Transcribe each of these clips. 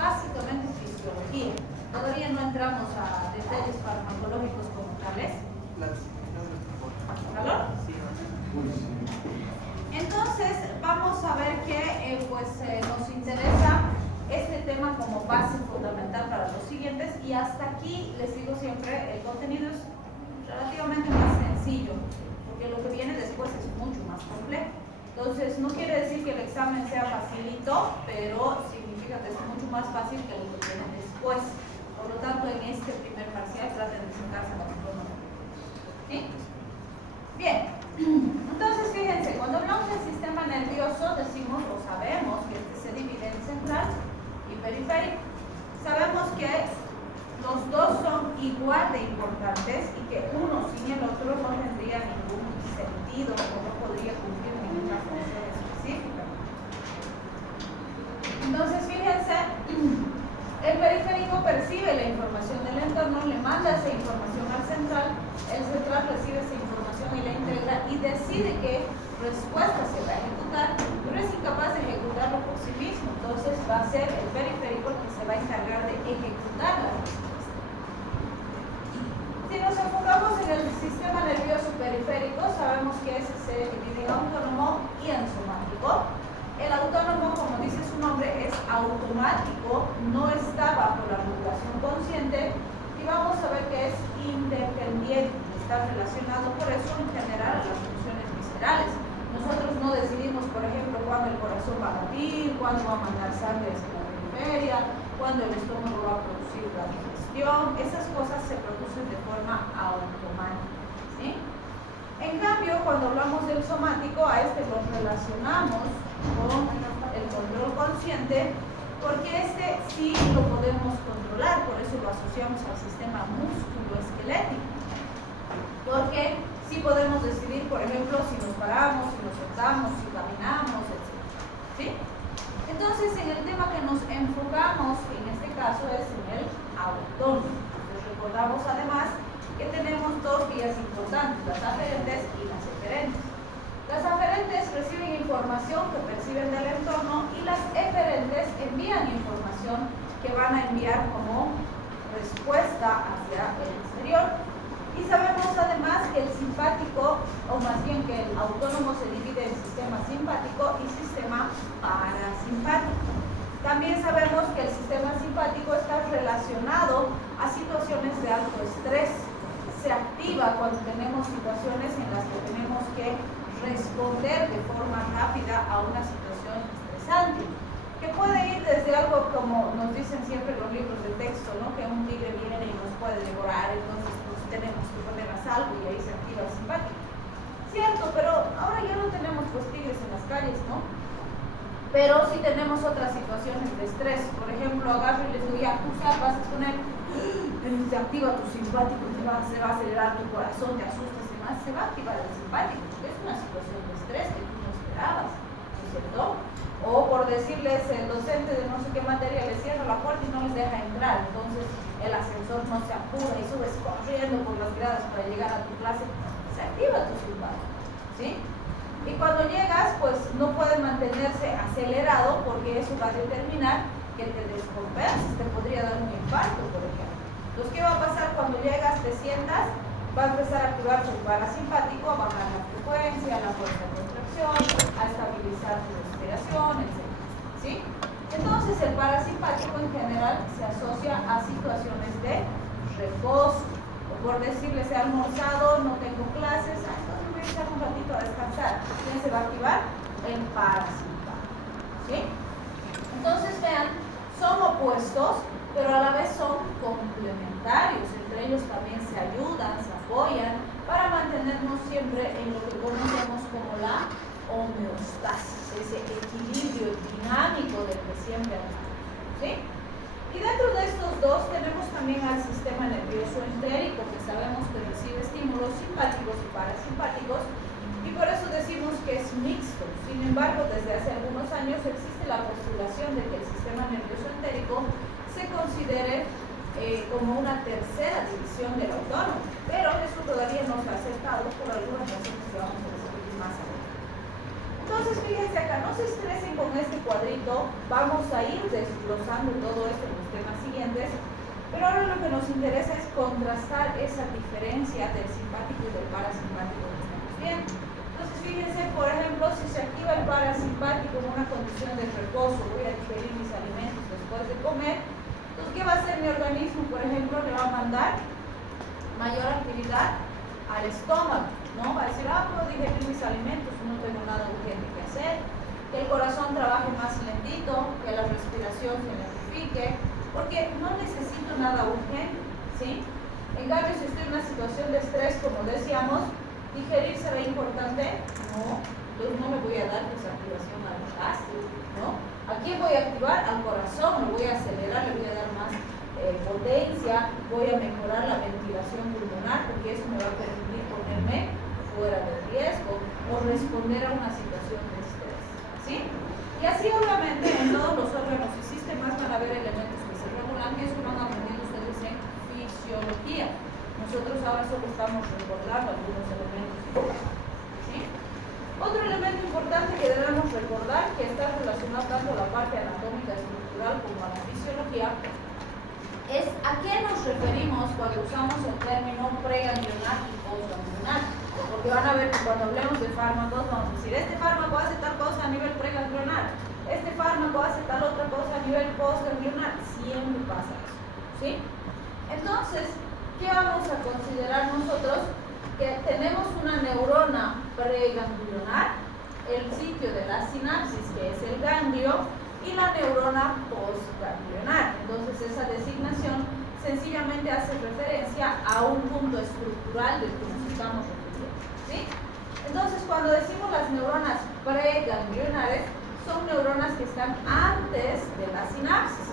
básicamente fisiología. Todavía no entramos a detalles farmacológicos como tales. ¿Calor? Sí. Entonces, vamos a ver que nos interesa este tema como base fundamental para los siguientes, y hasta aquí les digo siempre, el contenido es relativamente más sencillo, porque lo que viene después es mucho más complejo. Entonces, no quiere decir que el examen sea facilito, pero significa que es mucho más fácil que lo que viene después. Por lo tanto, en este primer parcial traten de sentarse con el tono. ¿Sí? Bien. Entonces, fíjense, cuando hablamos del sistema nervioso, decimos o sabemos que este se divide en central y periférico. Sabemos que los dos son igual de importantes y que uno sin el otro no tendría ningún sentido o no podría cumplir ninguna función específica. Entonces, fíjense, el periférico percibe la información del entorno, le manda esa información al central, el central recibe esa información y la integra y decide qué respuesta se va a ejecutar, pero es incapaz de ejecutarlo por sí mismo. Entonces va a ser el periférico el que se va a encargar de ejecutar la respuesta. Si nos enfocamos en el sistema nervioso periférico, sabemos que ese se divide en autónomo y en somático. El autónomo, como dice su nombre, es automático, no está bajo la regulación consciente, y vamos a ver que es independiente, está relacionado por eso en general a las funciones viscerales. Nosotros no decidimos, por ejemplo, cuándo el corazón va a latir, cuándo va a mandar sangre hacia la periferia, cuándo el estómago va a producir la digestión. Esas cosas se producen de forma automática, ¿sí? En cambio, cuando hablamos del somático, a este lo relacionamos con el control consciente, porque este sí lo podemos controlar, por eso lo asociamos al sistema músculo-esquelético. Porque sí podemos decidir, por ejemplo, si nos paramos, si nos sentamos, si caminamos, etc. ¿Sí? Entonces, en el tema que nos enfocamos, en este caso, es en el autónomo. Entonces, recordamos además que tenemos dos vías importantes, las aferentes y las eferentes. Las aferentes reciben información que perciben del entorno y las eferentes envían información que van a enviar como respuesta hacia el exterior. Y sabemos además que el simpático, o más bien que el autónomo, se divide en sistema simpático y sistema parasimpático. También sabemos que el sistema simpático está relacionado a situaciones de alto estrés. Se activa cuando tenemos situaciones en las que tenemos que responder de forma rápida a una situación estresante, que puede ir desde algo como nos dicen siempre los libros de texto, ¿no? Que un tigre viene y nos puede devorar, entonces pues tenemos que poner a salvo y ahí se activa el simpático. Cierto, pero ahora ya no tenemos pues tigres en las calles, ¿no? Pero sí tenemos otras situaciones de estrés. Por ejemplo, agarro y les digo, ya, tú vas a exponer, se activa tu simpático, se va a acelerar tu corazón, te asustas y más, se va a activar el simpático. Es una situación de estrés que tú no esperabas, ¿no es cierto? O por decirles, el docente de no sé qué materia les cierra la puerta y no les deja entrar, entonces el ascensor no se apura y subes corriendo por las gradas para llegar a tu clase, se activa tu simpático, ¿sí? Y cuando llegas, pues no puede mantenerse acelerado porque eso va a determinar que te descompenses, te podría dar un infarto, por ejemplo. Entonces, ¿qué va a pasar cuando llegas, te sientas? Va a empezar a activar tu parasimpático, a bajar la frecuencia, la fuerza de contracción, a estabilizar tu respiración, etc. ¿Sí? Entonces, el parasimpático en general se asocia a situaciones de reposo. O por decirles, he almorzado, no tengo clases, entonces voy a echar un ratito a descansar. ¿Quién se va a activar? El parasimpático. ¿Sí? Entonces, vean, son opuestos, pero a la vez son complementarios. Entre ellos también se ayudan, se apoyan para mantenernos siempre en lo que conocemos como la homeostasis, ese equilibrio dinámico del que siempre hablamos, ¿sí? Y dentro de estos dos tenemos también al sistema nervioso entérico, que sabemos que recibe estímulos simpáticos y parasimpáticos, y por eso decimos que es mixto. Sin embargo, desde hace algunos años existe la postulación de que el sistema nervioso entérico se considere como una tercera división del autónomo, pero eso todavía no se ha aceptado por algunas razones que vamos a descubrir más adelante. Entonces, fíjense acá, no se estresen con este cuadrito, vamos a ir desglosando todo esto en los temas siguientes, pero ahora lo que nos interesa es contrastar esa diferencia del simpático y del parasimpático que estamos viendo. Entonces fíjense, por ejemplo, si se activa el parasimpático en una condición de reposo, voy a digerir mis alimentos después de comer, entonces ¿qué va a hacer mi organismo? Por ejemplo, le va a mandar mayor actividad al estómago, ¿no? Va a decir, puedo digerir mis alimentos, no tengo nada urgente que hacer, que el corazón trabaje más lentito, que la respiración se lentifique, porque no necesito nada urgente, ¿sí? En cambio, si estoy en una situación de estrés, como decíamos, ¿digerir será importante? No, entonces no me voy a dar desactivación al gasto, ¿no? ¿A quién voy a activar? Al corazón, lo voy a acelerar, le voy a dar más potencia, voy a mejorar la ventilación pulmonar, porque eso me va a permitir ponerme fuera de riesgo o responder a una situación de estrés, ¿sí? Y así obviamente en todos los órganos y sistemas van a haber elementos que se regulan, que eso van aprendiendo ustedes en fisiología. Nosotros ahora solo estamos recordando algunos elementos, ¿sí? Otro elemento importante que debemos recordar, que está relacionado tanto a la parte anatómica estructural como a la fisiología, es a qué nos referimos cuando usamos el término preganglionar y postganglionar. Porque van a ver que cuando hablemos de fármacos vamos a decir, este fármaco hace tal cosa a nivel preganglionar, este fármaco hace tal otra cosa a nivel postganglionar. Siempre pasa eso, ¿sí? Entonces, ¿qué vamos a considerar nosotros? Que tenemos una neurona preganglionar, el sitio de la sinapsis, que es el ganglio, y la neurona postganglionar. Entonces esa designación sencillamente hace referencia a un punto estructural del que nos estamos refiriendo, ¿sí? Entonces cuando decimos las neuronas preganglionares, son neuronas que están antes de la sinapsis,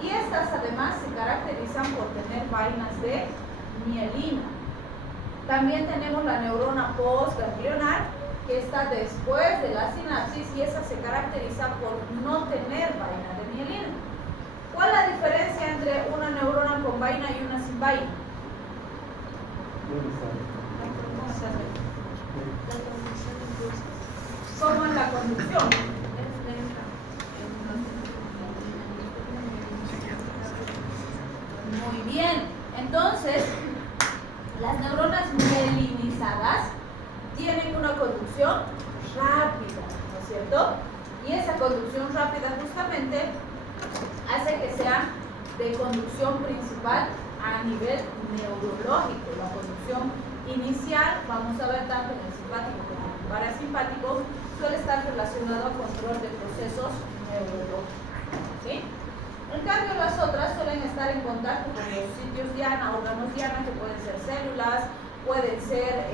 y estas además se caracterizan por tener vainas de mielina. También tenemos la neurona postganglionar, que está después de la sinapsis, y esa se caracteriza por no tener vaina de mielina. ¿Cuál es la diferencia entre una neurona con vaina y una sin vaina? ¿Cómo es la conducción? Muy bien, entonces las neuronas mielinizadas tienen una conducción rápida, ¿no es cierto? Y esa conducción rápida justamente hace que sea de conducción principal a nivel neurológico. La conducción inicial, vamos a ver tanto en el simpático como en el parasimpático, suele estar relacionado al control de procesos neurológicos, ¿sí? En cambio, las otras suelen estar en contacto con los sitios diana, órganos diana, que pueden ser células, pueden ser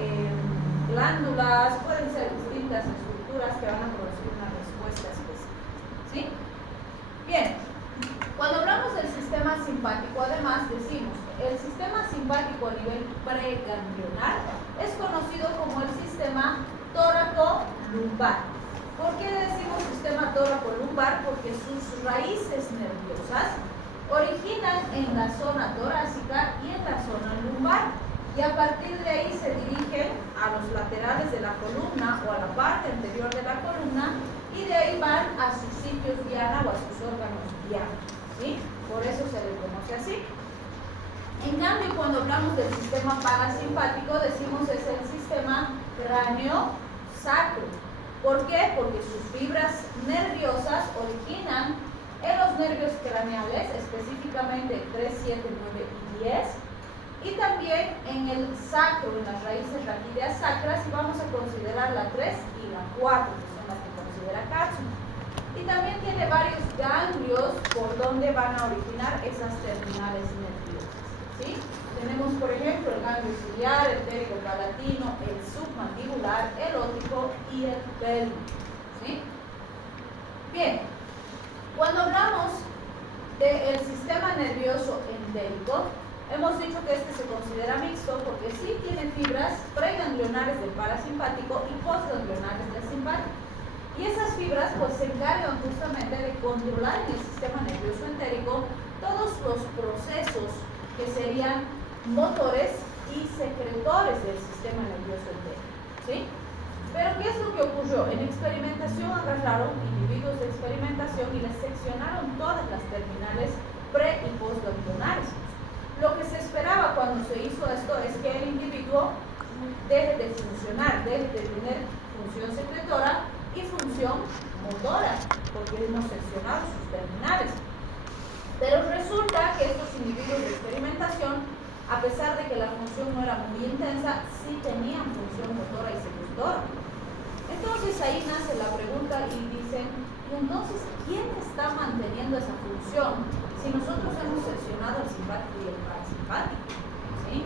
glándulas, pueden ser distintas estructuras que van a producir una respuesta específica, ¿sí? Bien, cuando hablamos del sistema simpático, además decimos que el sistema simpático a nivel preganglionar es conocido como el sistema tóraco-lumbar. ¿Por qué decimos sistema tóraco-lumbar? Porque sus raíces nerviosas originan en la zona torácica y en la zona lumbar, y a partir de ahí se dirigen a los laterales de la columna o a la parte anterior de la columna, y de ahí van a sus sitios diana o a sus órganos diana, ¿sí? Por eso se le conoce así. En cambio, cuando hablamos del sistema parasimpático, decimos es el sistema cráneo-sacro. ¿Por qué? Porque sus fibras nerviosas originan en los nervios craneales, específicamente 3, 7, 9 y 10, y también en el sacro, en las raíces raquídeas sacras, y vamos a considerar la 3 y la 4, que son las que considera Katsu. Y también tiene varios ganglios por donde van a originar esas terminales nerviosas, ¿sí? Tenemos, por ejemplo, el ganglio ciliar, el pterigo-palatino, el submandibular, el óptico y el pélvico, ¿sí? Bien, cuando hablamos del sistema nervioso entérico, hemos dicho que este se considera mixto porque sí tiene fibras preganglionares del parasimpático y postganglionares del simpático. Y esas fibras pues se encargan justamente de controlar en el sistema nervioso entérico todos los procesos que serían motores y secretores del sistema nervioso entérico, ¿sí? Pero ¿qué es lo que ocurrió? En experimentación agarraron individuos de experimentación y les seccionaron todas las terminales pre y postganglionares. Lo que se esperaba cuando se hizo esto es que el individuo deje de funcionar, deje de tener función secretora y función motora, porque hemos seccionado sus terminales. Pero resulta que estos individuos de experimentación, a pesar de que la función no era muy intensa, sí tenían función motora y secretora. Entonces ahí nace la pregunta y dicen, ¿y entonces quién está manteniendo esa función si nosotros hemos seccionado el simpático y el parasimpático? ¿Sí?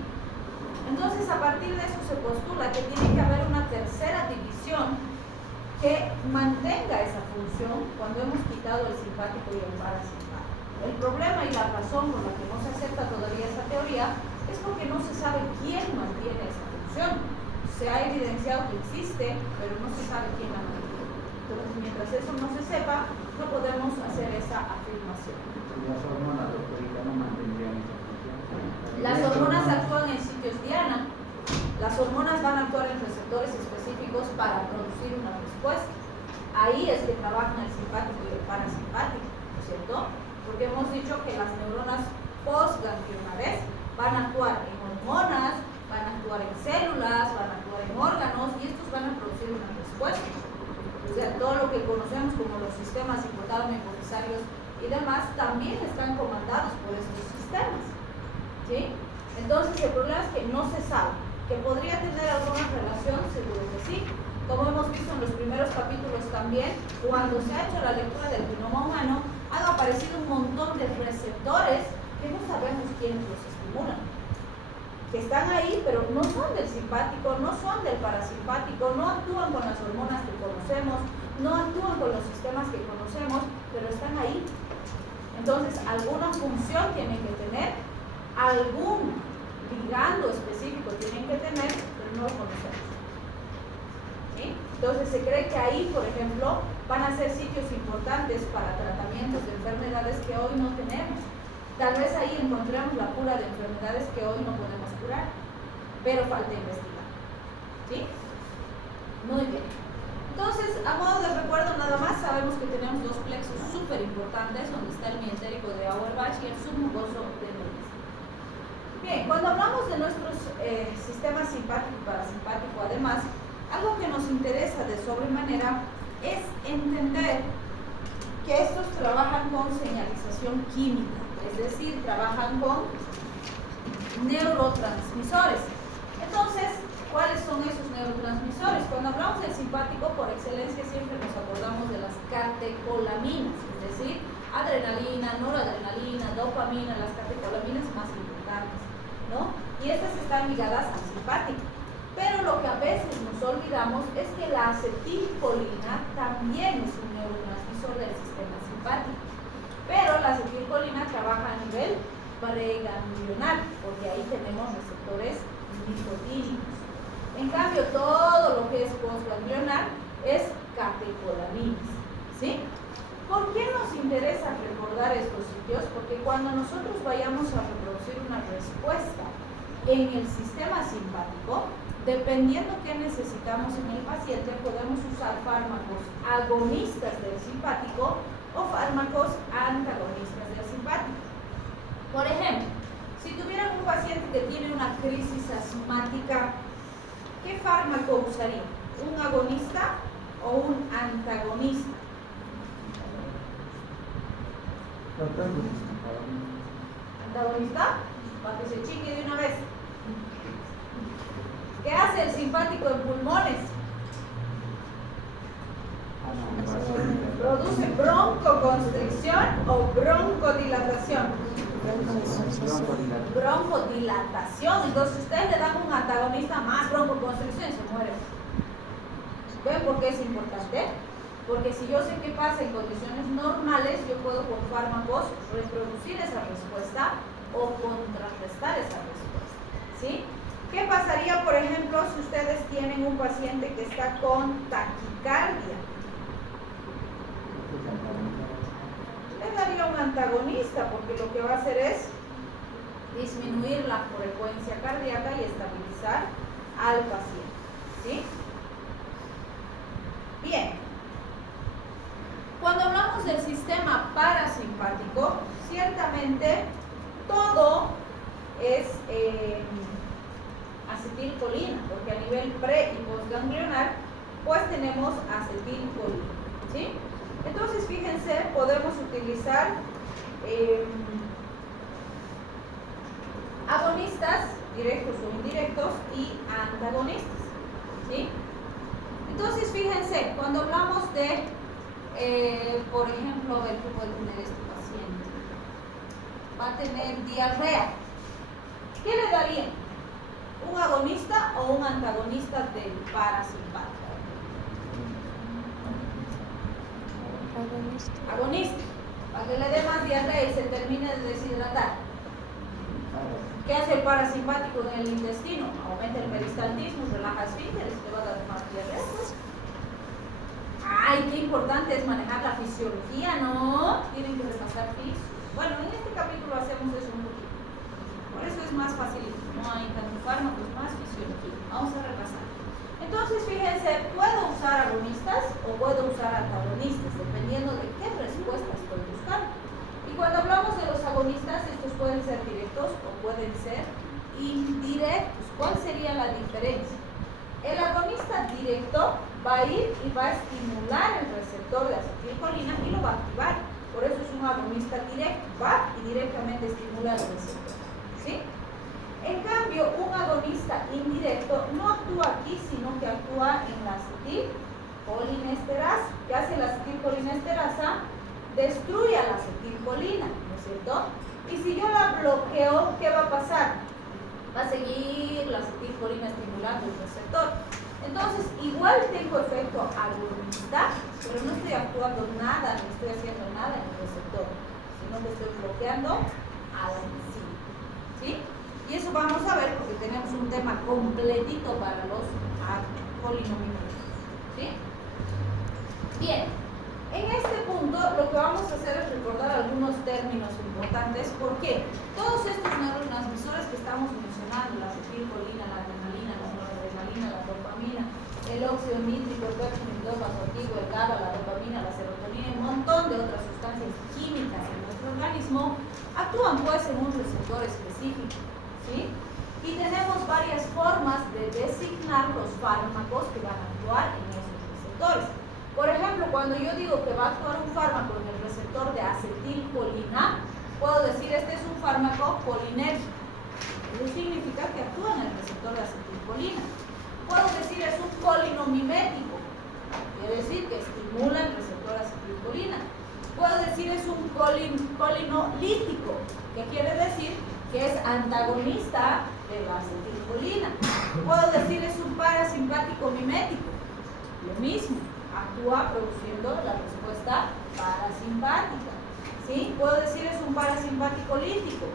Entonces a partir de eso se postula que tiene que haber una tercera división que mantenga esa función cuando hemos quitado el simpático y el parasimpático. El problema y la razón por la que no se acepta todavía esa teoría es porque no se sabe quién mantiene esa función. Se ha evidenciado que existe, pero no se sabe quién la mantiene. Entonces, mientras eso no se sepa, no podemos hacer esa afirmación. Las hormonas, doctorita, no mantendrían esa función. Las hormonas actúan en sitios diana. Las hormonas van a actuar en receptores específicos para producir una respuesta. Ahí es que trabajan el simpático y el parasimpático, ¿no es cierto? Porque hemos dicho que las neuronas postganglionares van a actuar en hormonas, van a actuar en células, van a actuar en órganos y estos van a producir una respuesta. O sea, todo lo que conocemos como los sistemas hipotálamo hipofisario y demás también están comandados por estos sistemas. ¿Sí? Entonces el problema es que no se sabe. ¿Que podría tener alguna relación? Seguro que sí. Como hemos visto en los primeros capítulos también, cuando se ha hecho la lectura del genoma humano, han aparecido un montón de receptores que no sabemos quiénes los estimulan. Que están ahí, pero no son del simpático, no son del parasimpático, no actúan con las hormonas que conocemos, no actúan con los sistemas que conocemos, pero están ahí. Entonces, alguna función tienen que tener, algún ligando específico tienen que tener, pero no lo conocemos. ¿Sí? Entonces, se cree que ahí, por ejemplo, van a ser sitios importantes para tratamientos de enfermedades que hoy no tenemos. Tal vez ahí encontremos la cura de enfermedades que hoy no podemos curar, pero falta investigar. ¿Sí? Muy bien. Entonces, a modo de recuerdo nada más, sabemos que tenemos dos plexos súper importantes, donde está el mientérico de Auerbach y el submucoso de Nunes. Bien, cuando hablamos de nuestros sistemas simpático y parasimpático, además, algo que nos interesa de sobremanera es entender que estos trabajan con señalización química, es decir, trabajan con neurotransmisores. Entonces, ¿cuáles son esos neurotransmisores? Cuando hablamos del simpático, por excelencia siempre nos acordamos de las catecolaminas, es decir, adrenalina, noradrenalina, dopamina, las catecolaminas más importantes, ¿no? Y estas están ligadas al simpático. Pero lo que a veces nos olvidamos es que la acetilcolina también es un neurotransmisor del sistema simpático. Pero la acetilcolina trabaja a nivel preganglionar, porque ahí tenemos receptores nicotínicos. En cambio, todo lo que es postganglionar es catecolaminas. ¿Sí? ¿Por qué nos interesa recordar estos sitios? Porque cuando nosotros vayamos a reproducir una respuesta en el sistema simpático, dependiendo qué necesitamos en el paciente, podemos usar fármacos agonistas del simpático o fármacos antagonistas del simpático. Por ejemplo, si tuvieran un paciente que tiene una crisis asmática, ¿qué fármaco usaría? ¿Un agonista o un antagonista? ¿Antagonista? Para que se chique de una vez. ¿Qué hace el simpático en pulmones? ¿Produce broncoconstricción o broncodilatación? Broncodilatación. Entonces ustedes le dan un antagonista más broncoconstricción y se muere. ¿Ven por qué es importante? Porque si yo sé qué pasa en condiciones normales, yo puedo con fármacos reproducir esa respuesta o contrarrestar esa respuesta. ¿Sí? ¿Qué pasaría, por ejemplo, si ustedes tienen un paciente que está con taquicardia? Le daría un antagonista, porque lo que va a hacer es disminuir la frecuencia cardíaca y estabilizar al paciente. ¿Sí? Bien. Cuando hablamos hablamos del sistema parasimpático, ciertamente todo es acetilcolina, porque a nivel pre y postganglionar pues tenemos acetilcolina, ¿sí? Entonces fíjense, podemos utilizar agonistas directos o indirectos y antagonistas, ¿sí? Entonces fíjense, cuando hablamos de por ejemplo, a ver qué puede tener este paciente, va a tener diarrea, ¿qué le daría? ¿Un agonista o un antagonista del parasimpático? Agonista, para que le dé más diarrea y se termine de deshidratar. ¿Qué hace el parasimpático en el intestino? Aumenta el peristaltismo, relaja esfínteres, te va a dar más diarrea. Ay, qué importante es manejar la fisiología, ¿no? Tienen que repasar fisios. Bueno, en este capítulo hacemos eso un poquito. Por eso es más fácil, no hay tanto fármacos, más fisiología. Vamos a repasar. Entonces, fíjense, puedo usar agonistas o puedo usar antagonistas, dependiendo de qué respuesta estoy buscando. Y cuando hablamos de los agonistas, estos pueden ser directos o pueden ser indirectos. ¿Cuál sería la diferencia? El agonista directo va a ir y va a estimular el receptor de acetilcolina y lo va a activar. Por eso es un agonista directo, va y directamente estimula el receptor, ¿sí? En cambio, un agonista indirecto no actúa aquí, sino que actúa en la acetilcolinesterasa. ¿Qué hace la acetilcolinesterasa? Destruye a la acetilcolina, ¿no es cierto? Y si yo la bloqueo, ¿qué va a pasar? Va a seguir la acetilcolina estimulando el receptor. Entonces, igual tengo efecto agonista, pero no estoy actuando nada, no estoy haciendo nada en el receptor, sino que estoy bloqueando a la enzima, ¿sí? Y eso vamos a ver porque tenemos un tema completito para los polinomios, ¿sí? Bien, en este punto lo que vamos a hacer es recordar algunos términos importantes, porque todos estos neurotransmisores que estamos mencionando, la acetilcolina, la adrenalina, la noradrenalina, la dopamina, el óxido nítrico, el péptido, el vasoactivo, el GABA, la dopamina, la serotonina y un montón de otras sustancias químicas en nuestro organismo, actúan pues en un receptor específico, ¿sí? Y tenemos varias formas de designar los fármacos que van a actuar en esos receptores. Por ejemplo, cuando yo digo que va a actuar un fármaco en el receptor de acetilcolina, puedo decir este es un fármaco colinérgico. Eso significa que actúa en el receptor de acetilcolina. Puedo decir es un colinomimético, quiere decir que estimula el receptor de acetilcolina. Puedo decir es un colinolítico, que quiere decir que es antagonista de la acetilcolina. Puedo decir es un parasimpático mimético, lo mismo, actúa produciendo la respuesta parasimpática, ¿sí? Puedo decir es un parasimpático lítico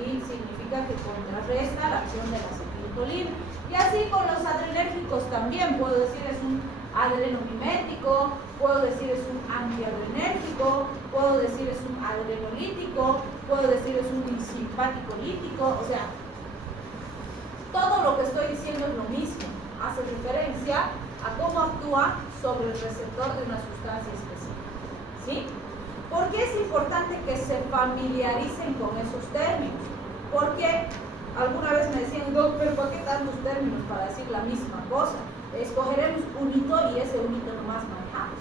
y significa que contrarresta la acción de la acetilcolina. Y así con los adrenérgicos también, puedo decir es un adrenomimético, puedo decir es un antiadrenérgico, puedo decir es un adrenolítico, puedo decir es un simpático lítico, o sea, todo lo que estoy diciendo es lo mismo, hace referencia a cómo actúa sobre el receptor de una sustancia específica, ¿sí? ¿Por qué es importante que se familiaricen con esos términos? Porque alguna vez me decían, Doc, pero ¿por qué tantos términos para decir la misma cosa? Escogeremos un hito y ese un hito nomás manejamos.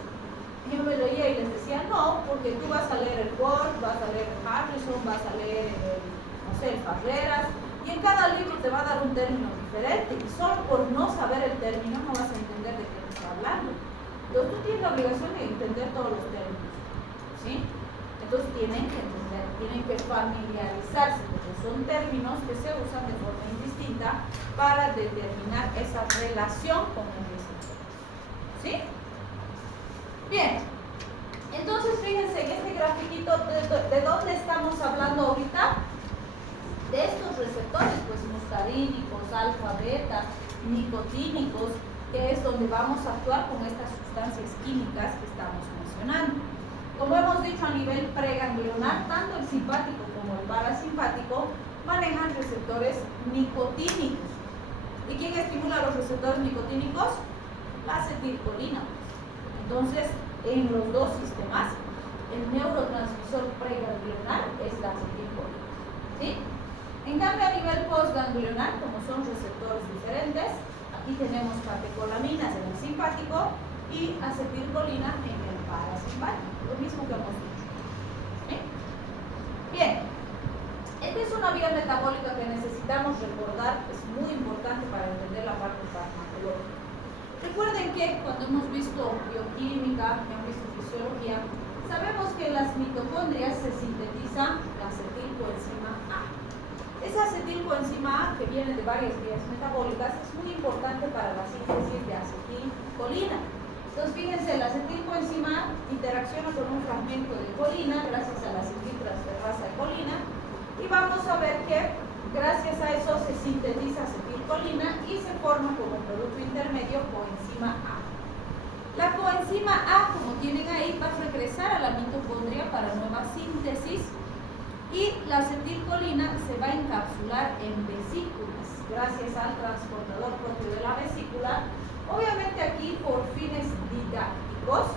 Yo me leía y les decía, no, porque tú vas a leer el Ward, vas a leer el Harrison, vas a leer el, no sé, el Farreras, y en cada libro te va a dar un término diferente, y solo por no saber el término no vas a entender de qué te está hablando. Entonces tú tienes la obligación de entender todos los términos, ¿sí? Entonces tienen que entender, tienen que familiarizarse, porque son términos que se usan de forma indistinta para determinar esa relación con el receptor, ¿sí? Bien, entonces fíjense en este grafiquito, ¿de dónde estamos hablando ahorita? De estos receptores, pues muscarínicos, alfa, beta, nicotínicos, que es donde vamos a actuar con estas sustancias químicas que estamos mencionando. Como hemos dicho a nivel preganglionar, tanto el simpático como el parasimpático manejan receptores nicotínicos. ¿Y quién estimula los receptores nicotínicos? La acetilcolina. Entonces, en los dos sistemas, el neurotransmisor preganglionar es la acetilcolina, ¿sí? En cambio, a nivel postganglionar, como son receptores diferentes, aquí tenemos catecolaminas en el simpático y acetilcolina en el parasimpático, lo mismo que hemos dicho, ¿sí? Bien, esta es una vía metabólica que necesitamos recordar, es muy importante para entender la parte farmacológica. Recuerden que cuando hemos visto bioquímica, que han visto fisiología, sabemos que en las mitocondrias se sintetiza la acetilcoenzima A. Esa acetilcoenzima A, que viene de varias vías metabólicas, es muy importante para la síntesis de acetilcolina. Entonces, fíjense, la acetilcoenzima A interacciona con un fragmento de colina gracias a la acetiltransferasa de colina, y vamos a ver que gracias a eso se sintetiza acetilcolina y se forma como producto intermedio coenzima A. La coenzima A, como tienen ahí, va a regresar a la mitocondria para nueva síntesis y la acetilcolina se va a encapsular en vesículas gracias al transportador propio de la vesícula. Obviamente aquí, por fines didácticos,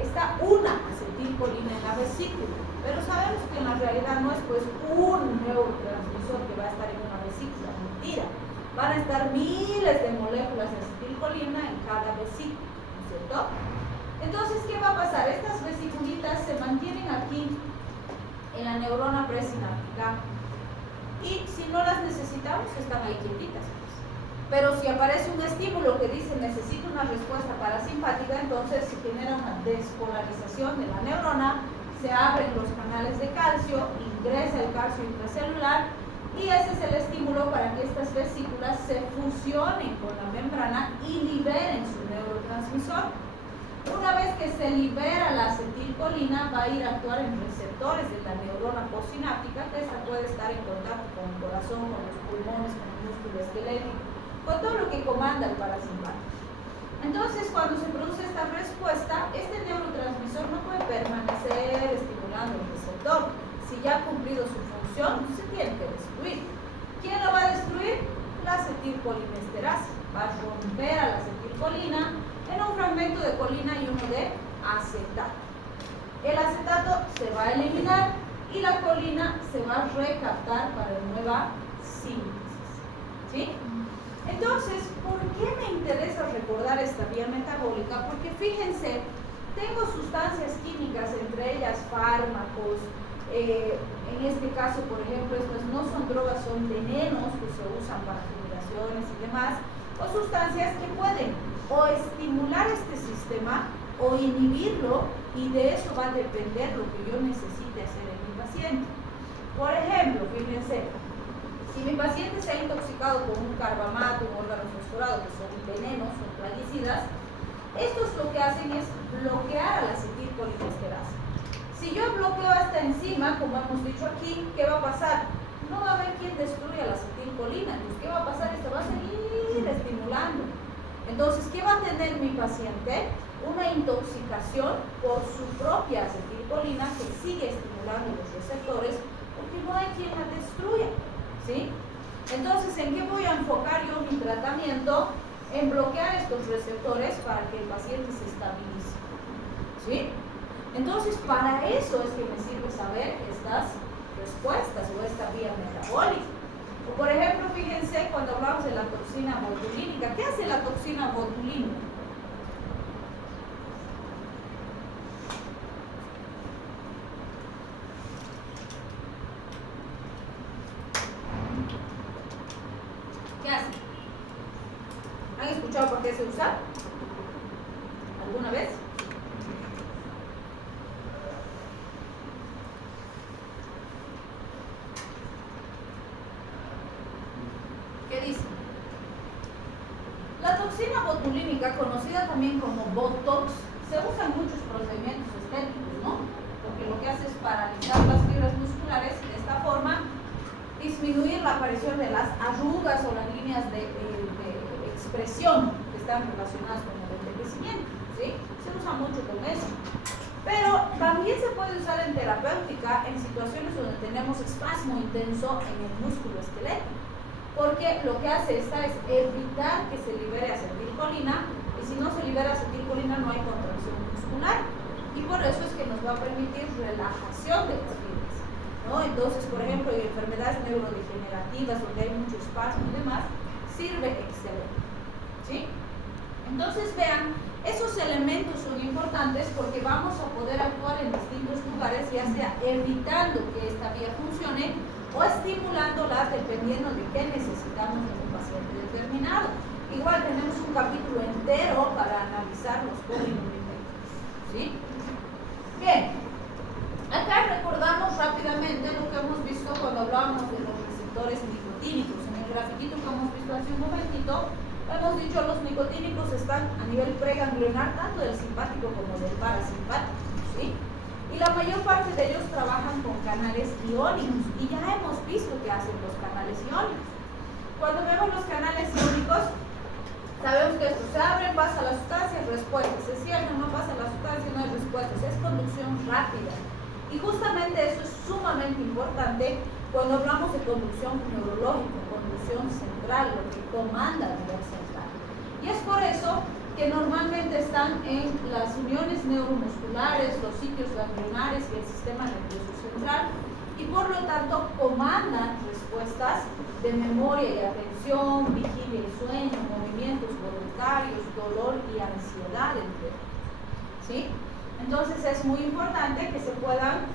está una acetilcolina en la vesícula, pero sabemos que en la realidad no es pues un neurotransmisor que va a estar en una vesícula, mentira. Van a estar miles de moléculas de acetilcolina en cada vesícula, ¿no es cierto? Entonces, ¿qué va a pasar? Estas vesiculitas se mantienen aquí en la neurona presináptica y si no las necesitamos están ahí quietitas. Pero si aparece un estímulo que dice necesito una respuesta parasimpática, entonces se genera una despolarización de la neurona, se abren los canales de calcio, ingresa el calcio intracelular y ese es el estímulo para que estas vesículas se fusionen con la membrana y liberen su neurotransmisor. Una vez que se libera la acetilcolina, va a ir a actuar en receptores de la neurona postsináptica, que esta puede estar en contacto con el corazón, con los pulmones, con el músculo esquelético, con todo lo que comanda el parasimpático. Entonces, cuando se produce esta respuesta, este neurotransmisor no puede permanecer estimulando el receptor. Si ya ha cumplido su función, se tiene que destruir. ¿Quién lo va a destruir? La acetilcolinesterasa. Va a romper a la acetilcolina en un fragmento de colina y uno de acetato. El acetato se va a eliminar y la colina se va a recaptar para nueva síntesis, ¿sí? Entonces, ¿por qué me interesa recordar esta vía metabólica? Porque fíjense, tengo sustancias químicas, entre ellas fármacos, en este caso, por ejemplo, estas no son drogas, son venenos que se usan para fumigaciones y demás, o sustancias que pueden o estimular este sistema o inhibirlo, y de eso va a depender lo que yo necesite hacer en mi paciente. Por ejemplo, fíjense, si mi paciente se ha intoxicado con un carbamato, un órgano fosforado, que son venenos, son plaguicidas, estos lo que hacen es bloquear a la acetilcolinesterasa. Si yo bloqueo esta enzima, como hemos dicho aquí, ¿qué va a pasar? No va a haber quien destruya la acetilcolina. Entonces, ¿qué va a pasar? Esto va a seguir estimulando. Entonces, ¿qué va a tener mi paciente? Una intoxicación por su propia acetilcolina que sigue estimulando los receptores porque no hay quien la destruya, ¿sí? Entonces, ¿en qué voy a enfocar yo mi tratamiento? En bloquear estos receptores para que el paciente se estabilice, ¿sí? Entonces, para eso es que me sirve saber estas respuestas o esta vía metabólica. O por ejemplo, fíjense cuando hablamos de la toxina botulínica. ¿Qué hace la toxina botulínica? ¿Qué hace? ¿Han escuchado por qué se usa? ¿Alguna vez? ¿Qué dice? La toxina botulínica, conocida también como Botox, se usa en muchos procedimientos estéticos, ¿no? Porque lo que hace es paralizar las fibras musculares y de esta forma disminuir la aparición de las arrugas o las líneas de expresión que están relacionadas con el envejecimiento, ¿sí? Se usa mucho con eso. Pero también se puede usar en terapéutica en situaciones donde tenemos espasmo intenso en el músculo esquelético, porque lo que hace esta es evitar que se libere acetilcolina, y si no se libera acetilcolina no hay contracción muscular. y por eso es que nos va a permitir relajación de las fibras, ¿no? Entonces, por ejemplo, en enfermedades neurodegenerativas donde hay mucho espasmo y demás, sirve excelente, ¿sí? Entonces, vean, esos elementos son importantes porque vamos a poder actuar en distintos lugares, ya sea evitando que esta vía funcione o estimulándola dependiendo de qué necesitamos en un paciente determinado. Igual tenemos un capítulo entero para analizar los colinulinoides, ¿sí? Bien, acá recordamos rápidamente lo que hemos visto cuando hablábamos de los receptores nicotínicos. En el grafiquito que hemos visto hace un momentito, hemos dicho los nicotínicos están a nivel preganglionar tanto del simpático como del parasimpático, ¿sí? Y la mayor parte de ellos trabajan con canales iónicos y ya hemos visto qué hacen los canales iónicos. Cuando vemos los canales iónicos, sabemos que esto se abre, pasa la sustancia, respuesta, se cierra, no pasa la sustancia, no hay respuesta, es conducción rápida. Y justamente eso es sumamente importante cuando hablamos de conducción neurológica, conducción central, lo que comanda a nivel central. Y es por eso que normalmente están en las uniones neuromusculares, los sitios ganglionares y el sistema nervioso central, y por lo tanto comandan respuestas de memoria y atención, vigilia y sueño, movimientos voluntarios, dolor y ansiedad, entre otros, ¿sí? Entonces es muy importante que se puedan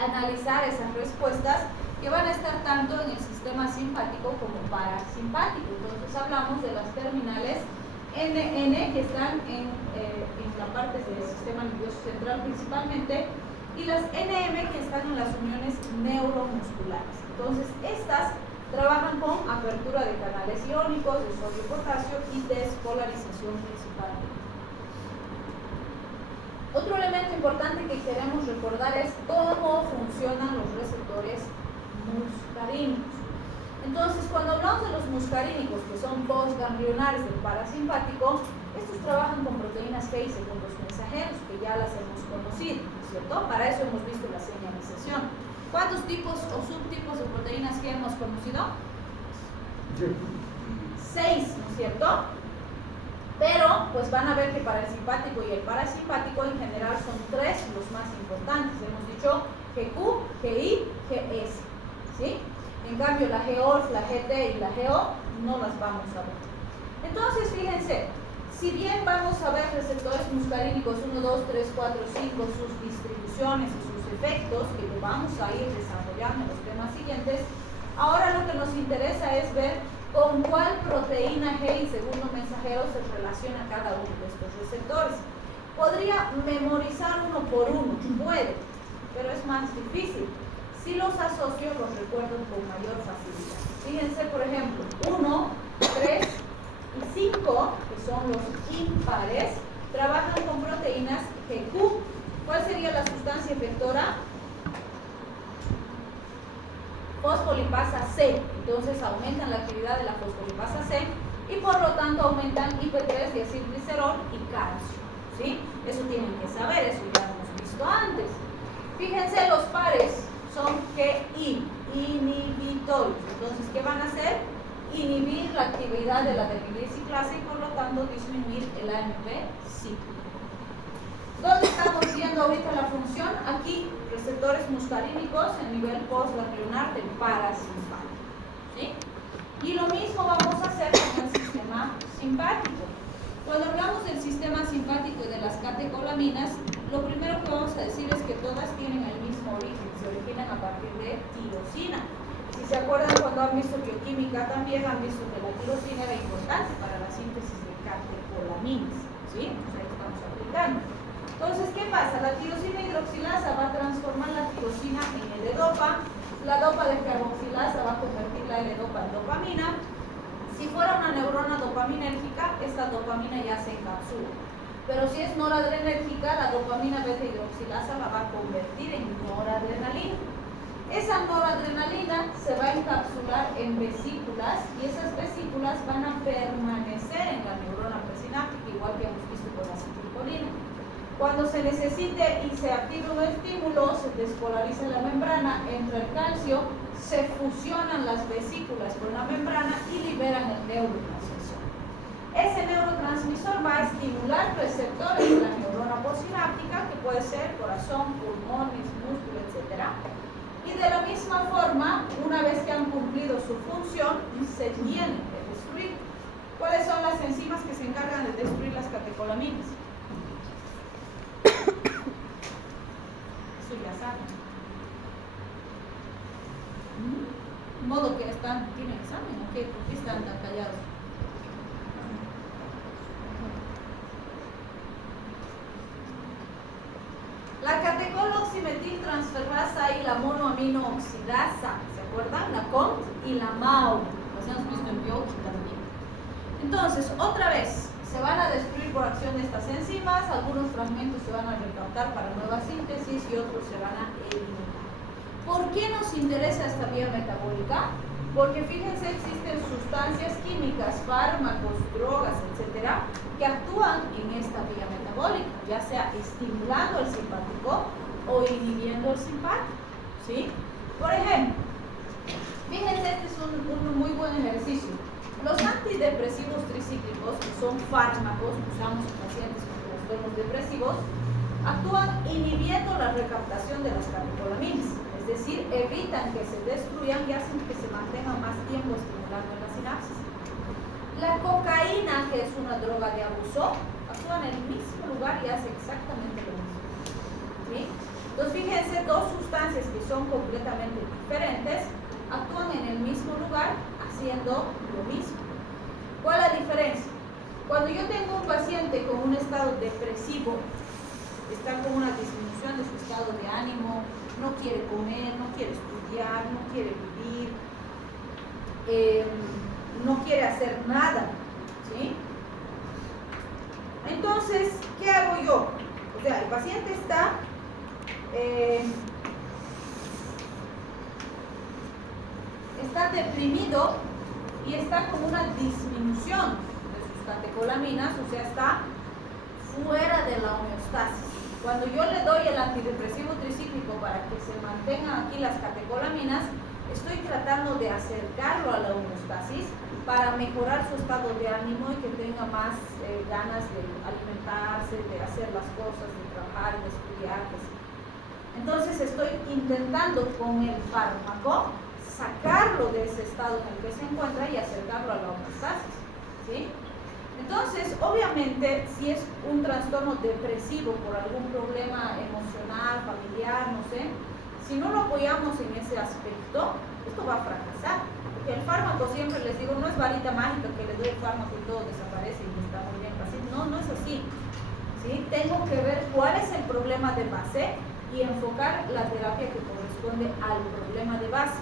analizar esas respuestas que van a estar tanto en el sistema simpático como parasimpático. Entonces hablamos de las terminales NN que están en la parte del sistema nervioso central principalmente, y las NM que están en las uniones neuromusculares. Entonces estas trabajan con apertura de canales iónicos, de sodio y potasio y despolarización principalmente. Otro elemento importante que queremos recordar es cómo funcionan los receptores muscarínicos. Entonces, cuando hablamos de los muscarínicos, que son postganglionares del parasimpático, estos trabajan con proteínas G y segundos mensajeros, que ya las hemos conocido, ¿cierto? Para eso hemos visto la señalización. ¿Cuántos tipos o subtipos de proteínas G hemos conocido? Sí. 6, ¿no es cierto? Pero, pues van a ver que para el simpático y el parasimpático en general son 3 los más importantes. Hemos dicho GQ, GI, GS, ¿sí? En cambio, la GORF, la GT y la GO no las vamos a ver. Entonces, fíjense, si bien vamos a ver receptores muscarínicos 1, 2, 3, 4, 5, sus distribuciones y sus efectos, que lo vamos a ir desarrollando en los temas siguientes, ahora lo que nos interesa es ver con cuál proteína G y segundo mensajero se relaciona cada uno de estos receptores. Podría memorizar uno por uno, puede, pero es más difícil. Si los asocio, los recuerdo con mayor facilidad. Fíjense, por ejemplo, 1, 3 y 5, que son los impares, trabajan con proteínas GQ. ¿Cuál sería la sustancia efectora? Fosfolipasa C. Entonces aumentan la actividad de la fosfolipasa C y por lo tanto aumentan IP3, diacilglicerol y calcio, ¿sí? Eso tienen que saber, eso ya lo hemos visto antes. Fíjense, los pares son GI, inhibitorios. Entonces, ¿qué van a hacer? Inhibir la actividad de la desgliciclasa y por lo tanto disminuir el AMP cíclico. ¿Dónde estamos viendo ahorita la función? Aquí, receptores muscarínicos en nivel postganglionar del parasimpático, ¿sí? Y lo mismo vamos a hacer con el sistema simpático. Cuando hablamos del sistema simpático y de las catecolaminas, lo primero que vamos a decir es que todas tienen el mismo origen, se originan a partir de tirosina. Si se acuerdan, cuando han visto bioquímica también han visto que la tirosina era importante para la síntesis de catecolaminas, ¿sí? Entonces ahí estamos aplicando. Entonces, ¿qué pasa? La tirosina hidroxilasa va a transformar la tirosina en L-dopa, la dopa de carboxilasa va a convertir la L-dopa en dopamina. Si fuera una neurona dopaminérgica, esta dopamina ya se encapsula. Pero si es noradrenérgica, la dopamina beta-hidroxilasa la va a convertir en noradrenalina. Esa noradrenalina se va a encapsular en vesículas y esas vesículas van a permanecer en la neurona presináptica, igual que hemos visto con la acetilcolina. Cuando se necesite y se active un estímulo, se despolariza la membrana, entra el calcio, se fusionan las vesículas con la membrana y liberan el neurotransmisor. ese neurotransmisor va a estimular receptores de la neurona postsináptica, que puede ser corazón, pulmones, músculo, etc. Y de la misma forma, una vez que han cumplido su función, se tienen que destruir. ¿Cuáles son las enzimas que se encargan de destruir las catecolaminas? Eso ya saben. De modo que tienen examen, ¿o qué? ¿Por qué están tan callados? La catecol-oximetiltransferasa y la monoaminooxidasa, ¿se acuerdan? La CONT y la MAO, las hemos visto en bioquímica también. Entonces, otra vez, se van a destruir por acción de estas enzimas, algunos fragmentos se van a recaptar para nueva síntesis y otros se van a eliminar. ¿Por qué nos interesa esta vía metabólica? Porque fíjense, existen sustancias químicas, fármacos, drogas, etcétera, que actúan en esta vía metabólica, ya sea estimulando el simpático o inhibiendo el simpático, ¿sí? Por ejemplo, fíjense, este es un muy buen ejercicio. Los antidepresivos tricíclicos, que son fármacos que usamos en pacientes con trastornos depresivos, actúan inhibiendo la recaptación de las catecolaminas, es decir, evitan que se destruyan y hacen que se mantengan más tiempo estimulando en la sinapsis. La cocaína, que es una droga de abuso, actúa en el mismo lugar y hace exactamente lo mismo, ¿sí? Entonces fíjense, dos sustancias que son completamente diferentes actúan en el mismo lugar haciendo lo mismo. ¿Cuál es la diferencia? Cuando yo tengo un paciente con un estado depresivo, está con una disminución de su estado de ánimo, no quiere comer, no quiere estudiar, no quiere vivir, no quiere hacer nada, ¿sí? Entonces, ¿qué hago yo? O sea, el paciente está deprimido y está con una disminución de sus catecolaminas, o sea, está fuera de la homeostasis. Cuando yo le doy el antidepresivo tricíclico para que se mantengan aquí las catecolaminas, estoy tratando de acercarlo a la homeostasis para mejorar su estado de ánimo y que tenga más ganas de alimentarse, de hacer las cosas, de trabajar, de estudiar. Entonces estoy intentando con el fármaco sacarlo de ese estado en el que se encuentra y acercarlo a la homeostasis, ¿sí? Entonces, obviamente, si es un trastorno depresivo por algún problema emocional, familiar, no sé, si no lo apoyamos en ese aspecto, esto va a fracasar. Porque el fármaco, siempre les digo, no es varita mágica que le doy el fármaco y todo desaparece y está muy bien el paciente. No, no es así, ¿sí? Tengo que ver cuál es el problema de base y enfocar la terapia que corresponde al problema de base.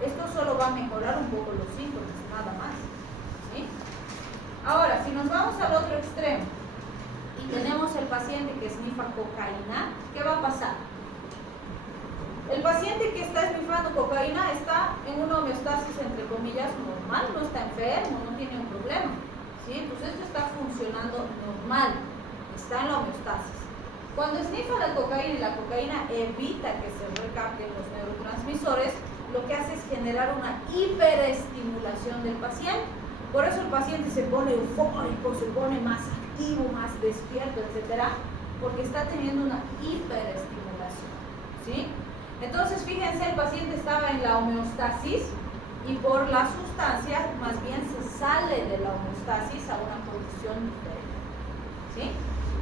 Esto solo va a mejorar un poco los síntomas, nada más, ¿sí? Ahora, si nos vamos al otro extremo y tenemos el paciente que esnifa cocaína, ¿qué va a pasar? El paciente que está esnifando cocaína está en una homeostasis, entre comillas, normal, no está enfermo, no tiene un problema, ¿sí? Pues esto está funcionando normal, está en la homeostasis. Cuando esnifa la cocaína y la cocaína evita que se recapten los neurotransmisores, lo que hace es generar una hiperestimulación del paciente. Por eso el paciente se pone eufórico, se pone más activo, más despierto, etcétera, porque está teniendo una hiperestimulación, ¿sí? Entonces, fíjense, el paciente estaba en la homeostasis y por la sustancia, más bien se sale de la homeostasis a una condición diferente, ¿sí?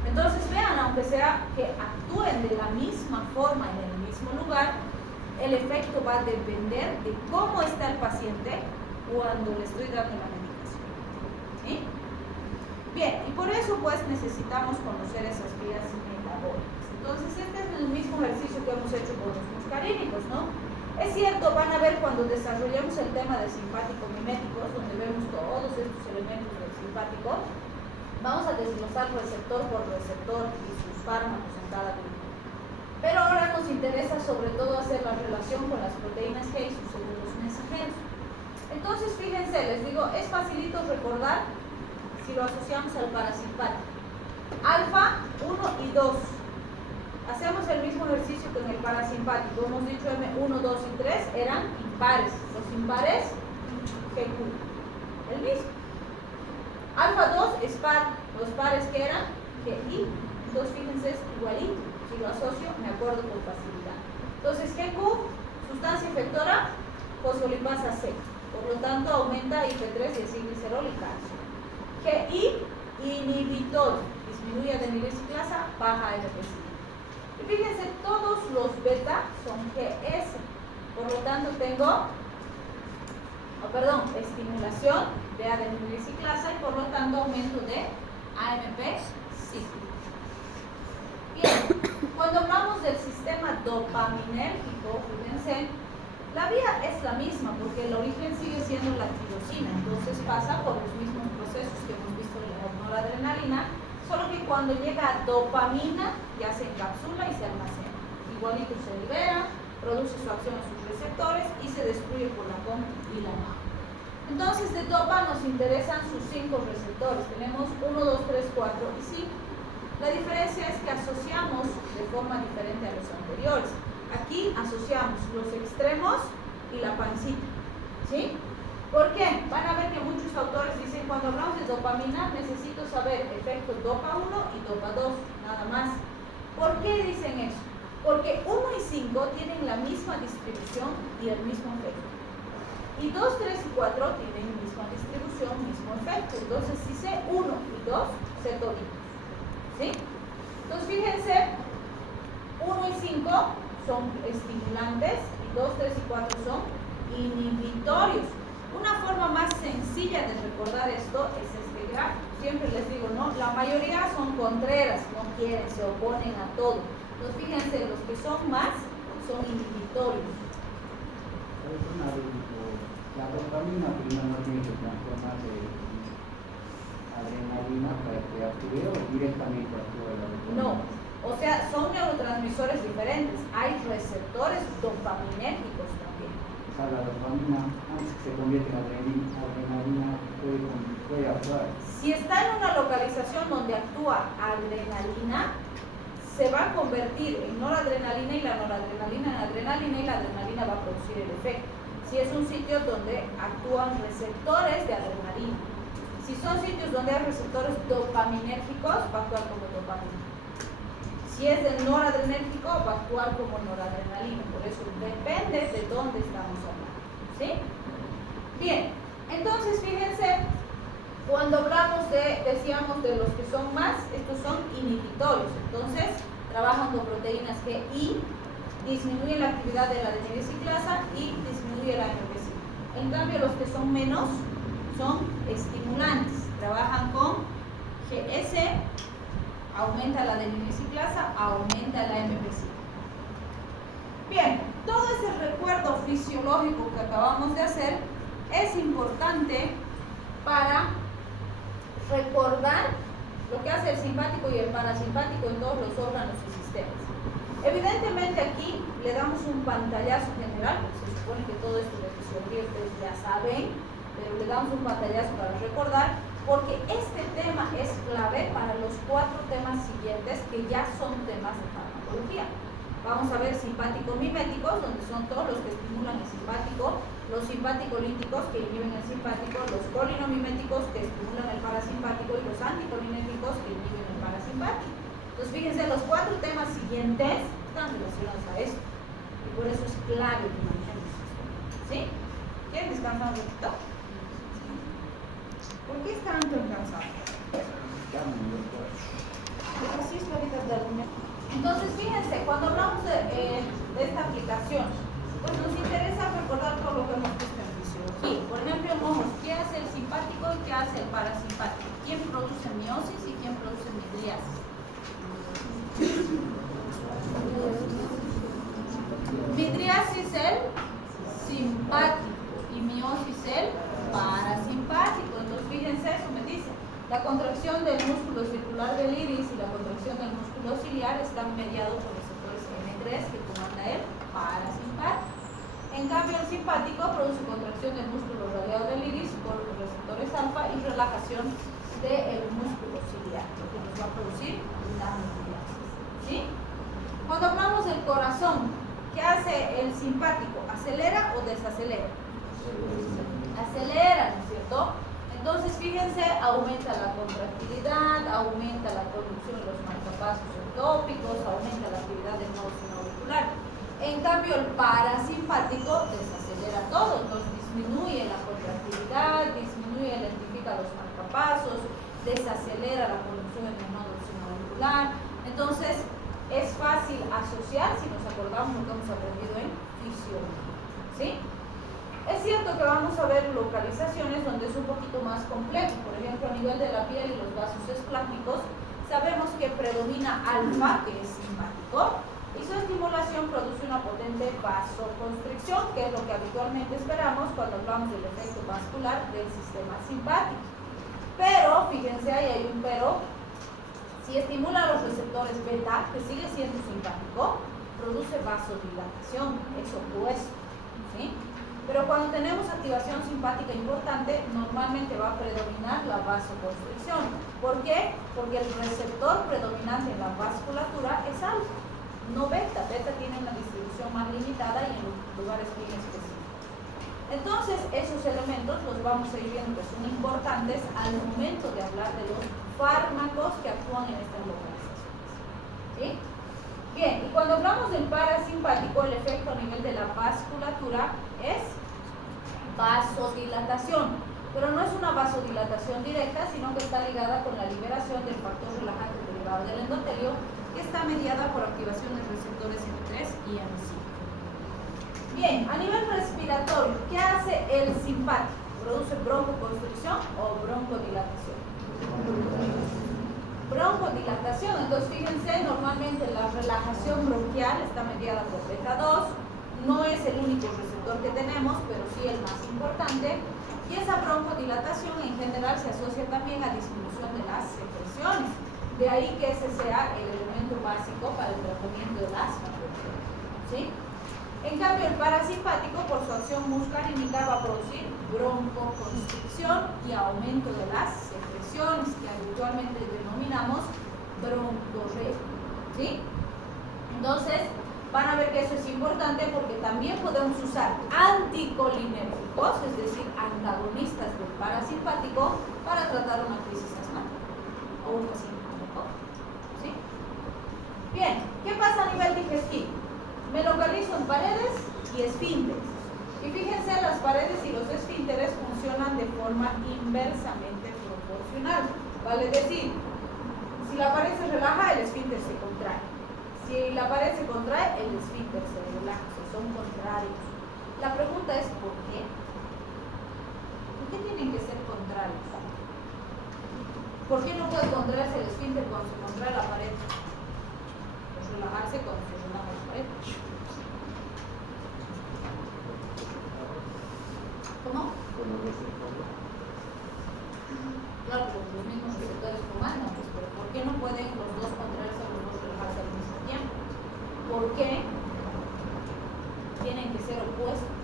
Entonces, vean, aunque sea que actúen de la misma forma en el mismo lugar, el efecto va a depender de cómo está el paciente cuando le estoy dando la medicación, ¿sí? Bien, y por eso pues necesitamos conocer esas vías metabólicas. Entonces este es el mismo ejercicio que hemos hecho con los muscarínicos, ¿no? Es cierto, van a ver cuando desarrollemos el tema de simpático-miméticos, donde vemos todos estos elementos del simpático, vamos a desglosar receptor por receptor y sus fármacos en cada grupo. Pero ahora nos interesa sobre todo hacer la relación con las proteínas G y sus seguros mensajeros. Entonces, fíjense, les digo, es facilito recordar si lo asociamos al parasimpático. Alfa 1 y 2. Hacemos el mismo ejercicio con el parasimpático. Hemos dicho M1, 2 y 3 eran impares. Los impares, GQ. El mismo. Alfa 2 es par. Los pares que eran GI. Entonces fíjense, es igualito. Si lo asocio, me acuerdo con facilidad. Entonces GQ, sustancia efectora, fosfolipasa C. Por lo tanto, aumenta IP3 y el glicerol y calcio. GI, inhibitor, disminuye adenilesiclasa, baja LPC. Y fíjense, todos los beta son GS. Por lo tanto, tengo, estimulación de adenilesiclasa y por lo tanto, aumento de AMP cíclico. Bien, cuando hablamos del sistema dopaminérgico, fíjense, la vía es la misma porque el origen sigue siendo la tirosina, entonces pasa por los mismos procesos que hemos visto en la noradrenalina, solo que cuando llega a dopamina ya se encapsula y se almacena. Igualito se libera, produce su acción a sus receptores y se destruye por la COM y la MA. Entonces de dopa nos interesan sus 5 receptores, tenemos 1, 2, 3, 4 y 5. La diferencia es que asociamos de forma diferente a los anteriores. Aquí asociamos los extremos y la pancita, ¿sí? ¿Por qué? Van a ver que muchos autores dicen, cuando hablamos de dopamina, necesito saber efecto dopa 1 y dopa 2, nada más. ¿Por qué dicen eso? Porque 1 y 5 tienen la misma distribución y el mismo efecto. Y 2, 3 y 4 tienen misma distribución, mismo efecto. Entonces, si sé 1 y 2, sé todito. ¿Sí? Entonces, fíjense, 1 y 5 son estimulantes y 2, 3 y 4 son inhibitorios. Una forma más sencilla de recordar esto es este gráfico. Siempre les digo, ¿no? La mayoría son contreras, no quieren, se oponen a todo. Entonces, fíjense, los que son más son inhibitorios. La dopamina primero no tiene que transformarse en adrenalina para que actúe o directamente actúe la dopamina. No, o sea, son neurotransmisores diferentes. Hay receptores dopaminérgicos también. O sea, la dopamina, antes que se convierte en adrenalina, puede actuar. Si está en una localización donde actúa adrenalina, se va a convertir en noradrenalina y la noradrenalina en adrenalina y la adrenalina va a producir el efecto. Si es un sitio donde actúan receptores de adrenalina. Si son sitios donde hay receptores dopaminérgicos, va a actuar como dopamina. Si es de noradrenérgico, va a actuar como noradrenalina. Por eso depende de dónde estamos hablando. ¿Sí? Bien, entonces fíjense, cuando hablamos decíamos de los que son más, estos son inhibitorios. Entonces, trabajan con proteínas GI, disminuyen la actividad de la adenilesiclasa y disminuye la AMP. En cambio, los que son menos son estimulantes. Trabajan con GS, aumenta la adenilesiclasa, aumenta la AMP. Bien, todo ese recuerdo fisiológico que acabamos de hacer es importante para recordar lo que hace el simpático y el parasimpático en todos los órganos y sistemas. Evidentemente aquí le damos un pantallazo general, porque se supone que todo esto de fisiología ustedes ya saben, pero le damos un pantallazo para recordar, porque este tema es clave para los 4 temas siguientes que ya son temas de farmacología. Vamos a ver simpático-miméticos, donde son todos los que estimulan el simpático, los simpático-líticos que inhiben el simpático, los colinamiméticos que estimulan el parasimpático y los anticolinérgicos que inhiben el parasimpático. Entonces, fíjense, los 4 temas siguientes están relacionados a esto. Y por eso es clave que manejemos esto. ¿Sí? ¿Quieren descansar un poquito? ¿Por qué están tan cansados? Así es la vida de alguna. Entonces, fíjense, cuando hablamos de esta aplicación, pues nos interesa recordar todo lo que hemos visto en fisiología. Por ejemplo, en ojos, ¿qué hace el simpático y qué hace el parasimpático? ¿Quién produce miosis y quién produce midriasis? Midriasis el simpático y miosis el parasimpático. Entonces, fíjense, eso me dice. La contracción del músculo circular del iris y la contracción del músculo ciliar están mediados por receptores M3 que comanda el parasimpático. En cambio, el simpático produce contracción del músculo radiado del iris por los receptores alfa y relajación del músculo ciliar, lo que nos va a producir la midriasis. ¿Sí? Cuando hablamos del corazón, ¿qué hace el simpático? ¿Acelera o desacelera? Acelera, ¿no es cierto? Entonces, fíjense, aumenta la contractilidad, aumenta la conducción de los marcapasos ectópicos, aumenta la actividad del nodo sinoauricular. En cambio, el parasimpático desacelera todo, entonces disminuye la contractilidad, identifica los marcapasos, desacelera la conducción en el nodo sinoauricular. Entonces, es fácil asociar si nos acordamos lo que hemos aprendido en fisiología, ¿sí? Es cierto que vamos a ver localizaciones donde es un poquito más complejo. Por ejemplo, a nivel de la piel y los vasos esplásmicos, sabemos que predomina alfa, que es simpático, y su estimulación produce una potente vasoconstricción, que es lo que habitualmente esperamos cuando hablamos del efecto vascular del sistema simpático. Pero, fíjense, ahí hay un pero, si estimula los receptores beta, que sigue siendo simpático, produce vasodilatación, es opuesto, ¿sí? Pero cuando tenemos activación simpática importante, normalmente va a predominar la vasoconstricción. ¿Por qué? Porque el receptor predominante en la vasculatura es alfa, no beta. Beta tiene una distribución más limitada y en lugares bien específicos. Entonces, esos elementos los vamos a ir viendo que son importantes al momento de hablar de los fármacos que actúan en estas localizaciones, ¿sí? Bien, y cuando hablamos del parasimpático, el efecto a nivel de la vasculatura es vasodilatación, pero no es una vasodilatación directa, sino que está ligada con la liberación del factor relajante derivado del endotelio, que está mediada por activación de receptores M3 y M5. Bien, a nivel respiratorio, ¿qué hace el simpático? ¿Produce broncoconstricción o broncodilatación? Broncodilatación. Entonces, fíjense, normalmente la relajación bronquial está mediada por beta 2. No es el único receptor que tenemos, pero sí el más importante. Y esa broncodilatación en general se asocia también a disminución de las secreciones. De ahí que ese sea el elemento básico para el tratamiento del asma, ¿sí? En cambio, el parasimpático, por su acción muscarínica, va a producir broncoconstricción y aumento de las secreciones, que habitualmente denominamos broncorrea, ¿sí? Entonces, van a ver que eso es importante porque también podemos usar anticolinérgicos, es decir, antagonistas del parasimpático, para tratar una crisis asmática o un paciente crónico, ¿sí? Bien, ¿qué pasa a nivel digestivo? Me localizo en paredes y esfínteres. Y fíjense, las paredes y los esfínteres funcionan de forma inversamente proporcional. Vale decir, si la pared se relaja, el esfínter se contrae. Si la pared se contrae, el esfínter se relaja. O sea, son contrarios. La pregunta es ¿por qué? ¿Por qué tienen que ser contrarios? ¿Por qué no puede contraerse el esfínter cuando se contrae la pared? Pues relajarse cuando se relaja la pared. ¿Cómo? Claro, los mismos receptores humanos, pues, pero ¿por qué no pueden los dos contraerse o los dos relajarse al mismo tiempo? ¿Por qué tienen que ser opuestos?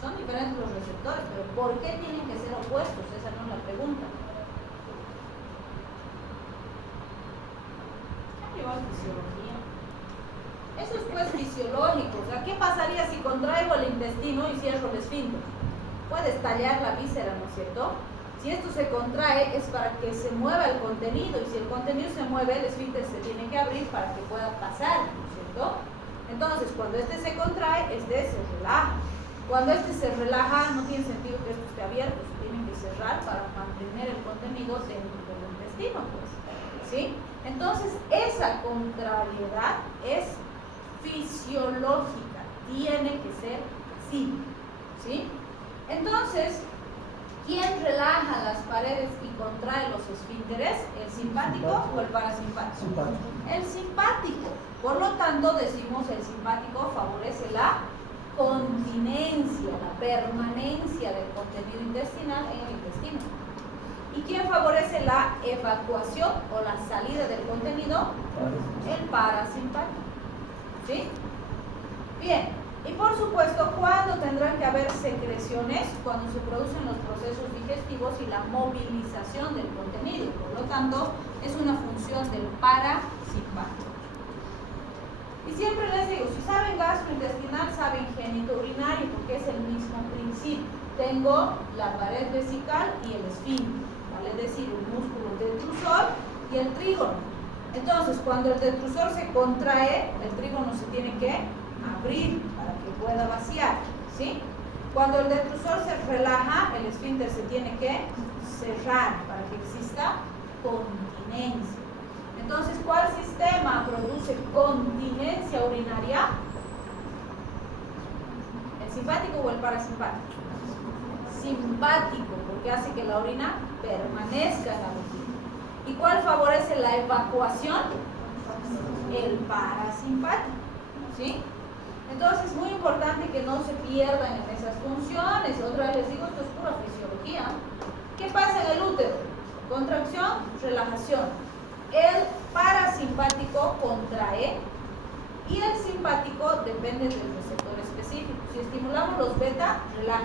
Son diferentes los receptores, pero ¿por qué tienen que ser opuestos? Esa no es la pregunta. Fisiología. Eso es pues fisiológico. O sea, ¿qué pasaría si contraigo el intestino y cierro el esfínter? Puede estallar la víscera, ¿no es cierto? Si esto se contrae es para que se mueva el contenido, y si el contenido se mueve, el esfínter se tiene que abrir para que pueda pasar, ¿no es cierto? Entonces, cuando este se contrae, este se relaja. Cuando este se relaja, no tiene sentido que esto esté abierto, se tiene que cerrar para mantener el contenido dentro del intestino, pues, ¿sí? Entonces, esa contrariedad es fisiológica, tiene que ser así, ¿sí? Entonces, ¿quién relaja las paredes y contrae los esfínteres? ¿El simpático o el parasimpático? El simpático. Por lo tanto, decimos el simpático favorece la continencia, la permanencia del contenido intestinal en el intestino. ¿Y quién favorece la evacuación o la salida del contenido? El parasimpático. ¿Sí? Bien, Y por supuesto, ¿cuándo tendrán que haber secreciones? Cuando se producen los procesos digestivos y la movilización del contenido. Por lo tanto, es una función del parasimpático. Y siempre les digo, si saben gastrointestinal, saben genitourinario, porque es el mismo principio. Tengo la pared vesical y el esfínter, vale decir, el músculo detrusor y el trígono. Entonces, cuando el detrusor se contrae, el trígono se tiene que abrir para que pueda vaciar, ¿sí? Cuando el detrusor se relaja, el esfínter se tiene que cerrar para que exista continencia. Entonces, ¿cuál sistema produce continencia urinaria? ¿El simpático o el parasimpático? Simpático, porque hace que la orina permanezca en la vejiga. ¿Y cuál favorece la evacuación? El parasimpático, ¿sí? Entonces es muy importante que no se pierdan en esas funciones. Otra vez les digo, esto es pura fisiología. ¿Qué pasa en el útero? Contracción, relajación. El parasimpático contrae y el simpático depende del receptor específico. Si estimulamos los beta, relaja.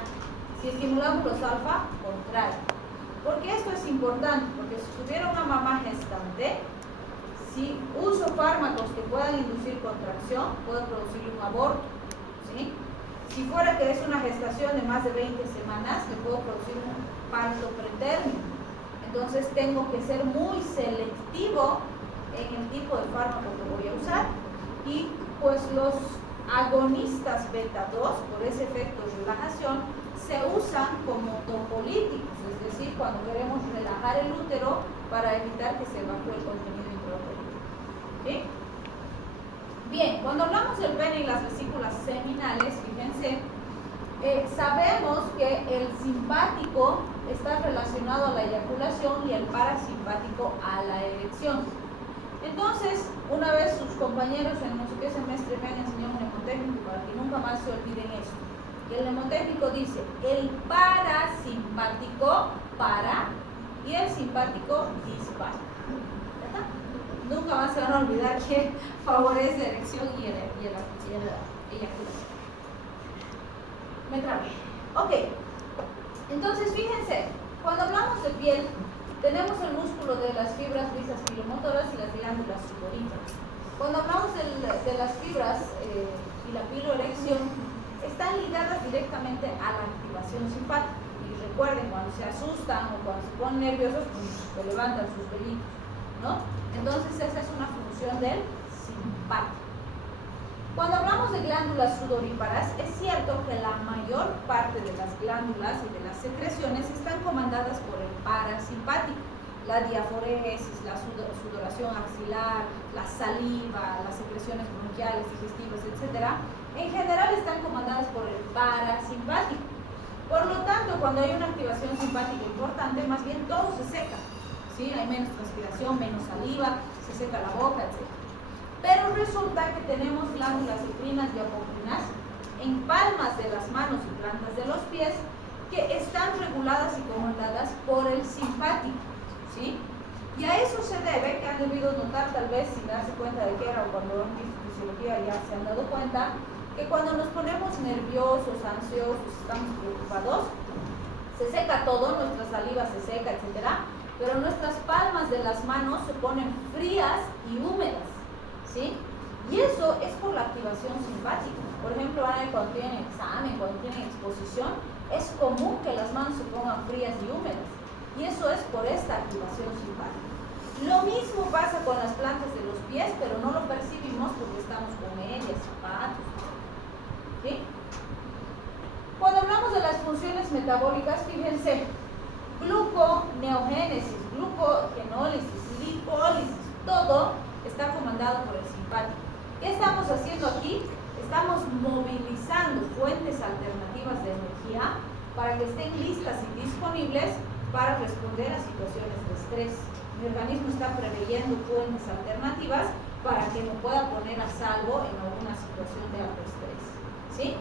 Si estimulamos los alfa, contrae. ¿Por qué esto es importante? Porque si tuviera una mamá gestante, si uso fármacos que puedan inducir contracción, puedo producir un aborto, ¿sí? Si fuera que es una gestación de más de 20 semanas, le puedo producir un parto pretérmino. Entonces tengo que ser muy selectivo en el tipo de fármaco que voy a usar. Y pues los agonistas beta 2, por ese efecto de relajación, se usan como topolíticos, es decir, cuando queremos relajar el útero para evitar que se evacúe el contenido intrauterino. ¿Sí? Bien, cuando hablamos del pene y las vesículas seminales, fíjense, sabemos que el simpático está relacionado a la eyaculación y el parasimpático a la erección. Entonces, una vez sus compañeros en no sé qué semestre me han enseñado un mnemotécnico para que nunca más se olviden eso. Que el mnemotécnico dice, el parasimpático para y el simpático dispara. ¿Verdad? Nunca más se van a olvidar que favorece erección y eyaculación. Me trabé. Ok. Entonces, fíjense, cuando hablamos de piel, tenemos el músculo de las fibras lisas pilomotoras y las glándulas sudoríparas. Cuando hablamos de las fibras y la piloerección, están ligadas directamente a la activación simpática. Y recuerden, cuando se asustan o cuando se ponen nerviosos, pues se levantan sus velitos, ¿no? Entonces esa es una función del simpático. Cuando hablamos de glándulas sudoríparas, es cierto que la mayor parte de las glándulas y de las secreciones están comandadas por el parasimpático. La diaforesis, la sudoración axilar, la saliva, las secreciones bronquiales, digestivas, etc. En general están comandadas por el parasimpático. Por lo tanto, cuando hay una activación simpática importante, más bien todo se seca, ¿sí? Hay menos transpiración, menos saliva, se seca la boca, etc. Pero resulta que tenemos glándulas endocrinas y apocrinas en palmas de las manos y plantas de los pies que están reguladas y comandadas por el simpático, ¿sí? Y a eso se debe, que han debido notar tal vez sin darse cuenta de qué era o cuando han visto fisiología ya se han dado cuenta, que cuando nos ponemos nerviosos, ansiosos, estamos preocupados, se seca todo, nuestra saliva se seca, etc. Pero nuestras palmas de las manos se ponen frías y húmedas, ¿sí? Y eso es por la activación simpática. Por ejemplo, cuando tienen examen, cuando tienen exposición, es común que las manos se pongan frías y húmedas. Y eso es por esta activación simpática. Lo mismo pasa con las plantas de los pies, pero no lo percibimos porque estamos con medias, zapatos, ¿sí? Cuando hablamos de las funciones metabólicas, fíjense, gluconeogénesis, glucogenólisis, lipólisis, todo está comandado por el simpático. ¿Qué estamos haciendo aquí? Estamos movilizando fuentes alternativas de energía para que estén listas y disponibles para responder a situaciones de estrés. Mi organismo está preveyendo fuentes alternativas para que me pueda poner a salvo en alguna situación de alto estrés, ¿sí?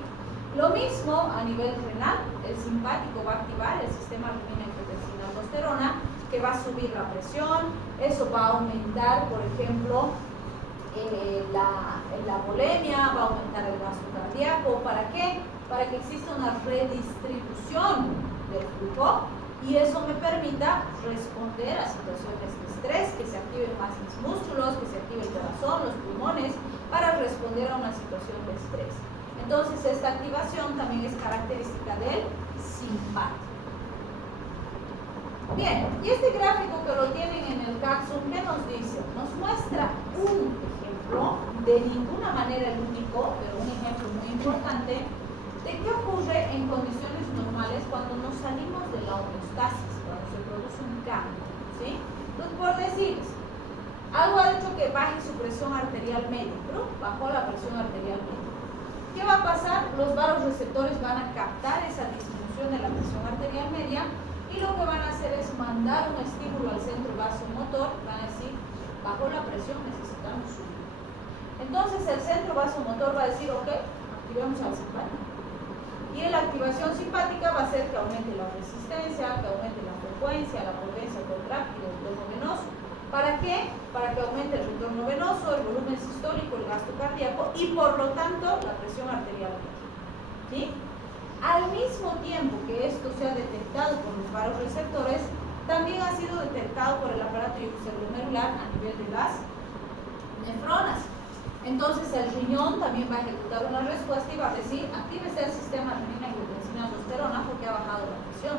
Lo mismo a nivel renal, el simpático va a activar el sistema renin-angiotensina-aldosterona, que va a subir la presión, eso va a aumentar, por ejemplo, la bulimia, va a aumentar el gasto cardíaco. ¿Para qué? Para que exista una redistribución del flujo y eso me permita responder a situaciones de estrés, que se activen más mis músculos, que se active el corazón, los pulmones, para responder a una situación de estrés. Entonces esta activación también es característica del simpático. Bien, y este gráfico que lo tienen en el Capsum, ¿qué nos dice? Nos muestra un ejemplo, de ninguna manera el único, pero un ejemplo muy importante, de qué ocurre en condiciones normales cuando nos salimos de la homeostasis, cuando se produce un cambio, ¿sí? Entonces, por decirles, algo ha hecho que baje su presión arterial media, pero bajó la presión arterial media. ¿Qué va a pasar? Los vasoreceptores van a captar esa disminución de la presión arterial media y lo que van a hacer es mandar un estímulo al centro vasomotor, van a decir, bajó la presión, necesitamos subir. Entonces el centro vasomotor va a decir, ok, activemos al simpático. Y la activación simpática va a hacer que aumente la resistencia, que aumente la frecuencia, la potencia contráctil del retorno venoso. ¿Para qué? Para que aumente el retorno venoso, el volumen sistólico, el gasto cardíaco y por lo tanto la presión arterial media. ¿Sí? Al mismo tiempo que esto se ha detectado por los vasoreceptores, también ha sido detectado por el aparato cerebromedular a nivel de las nefronas. Entonces el riñón también va a ejecutar una respuesta y va a decir, actívese el sistema renina-angiotensina-aldosterona porque ha bajado la presión.